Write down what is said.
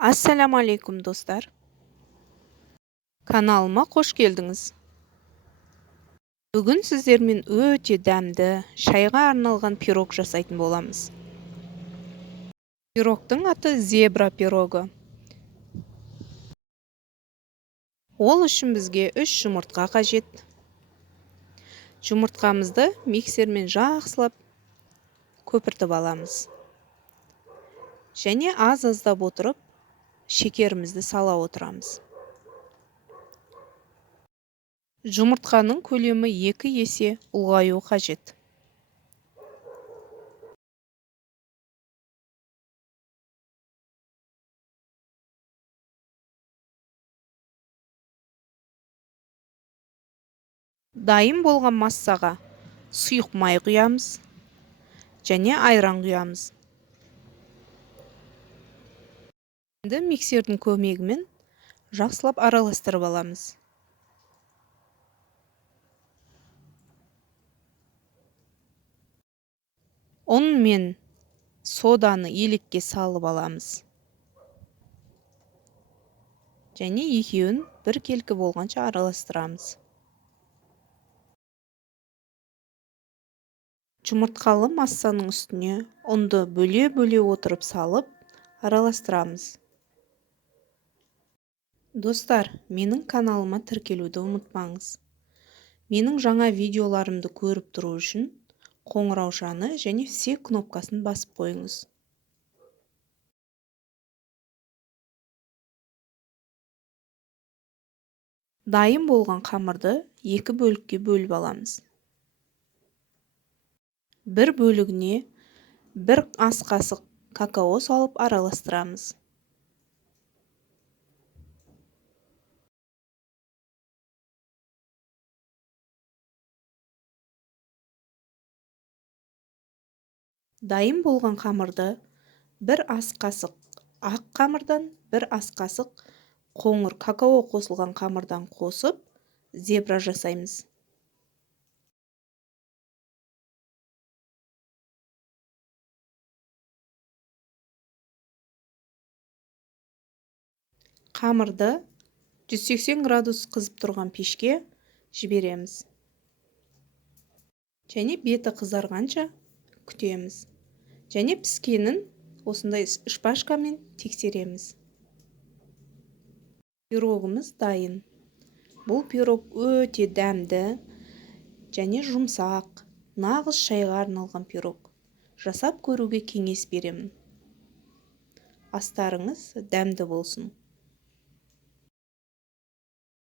Ассаламу алейкум достар. Каналыма қош келдіңіз. Бүгін сіздермен өте дәмді, шайға арналған пирог жасайтын боламыз. Пирогтың аты зебра пирогы. Ол үшін бізге 3 жұмыртқа қажет. Жұмыртқамызды миксермен жақсылап көпіртіп аламыз. Және аз-аздап отырып, шекерімізді сала отырамыз. Жұмыртқаның көлемі 2 есе ұлғаю қажет. Дайын болған массаға сұйық май құямыз және айран құямыз. Енді миксердің көмегімен жақсылап араластырып аламыз. ұн мен соданы елекке салып аламыз. Және екеуін біркелкі болғанша араластырамыз. Жұмыртқалы массаның үстіне ұнды бөле-бөле отырып салып араластырамыз. Достар, менің каналыма тіркелуді ұмытпаңыз. Менің жаңа видеоларымды көріп тұру үшін қоңыраушаны және все кнопкасын басып қойыңыз. Дайын болған қамырды 2 бөлікке бөліп аламыз. Бір бөлігіне 1 ас қасық какао салып араластырамыз. Дайын болған қамырды 1 ас қасық ақ қамырдан 1 ас қасық қоңыр какао қосылған қамырдан қосып, зебра жасаймыз. Қамырды 180 градус қызып тұрған пешке жібереміз. Және беті қызарғанша күтеміз. Және піскенін осындай шпажкамен тексереміз. Пирогымыз дайын. Бұл пирог өте дәмді және жұмсақ, нағыз шайға арналған пирог. Жасап көруге кеңес беремін. Астарыңыз дәмді болсын.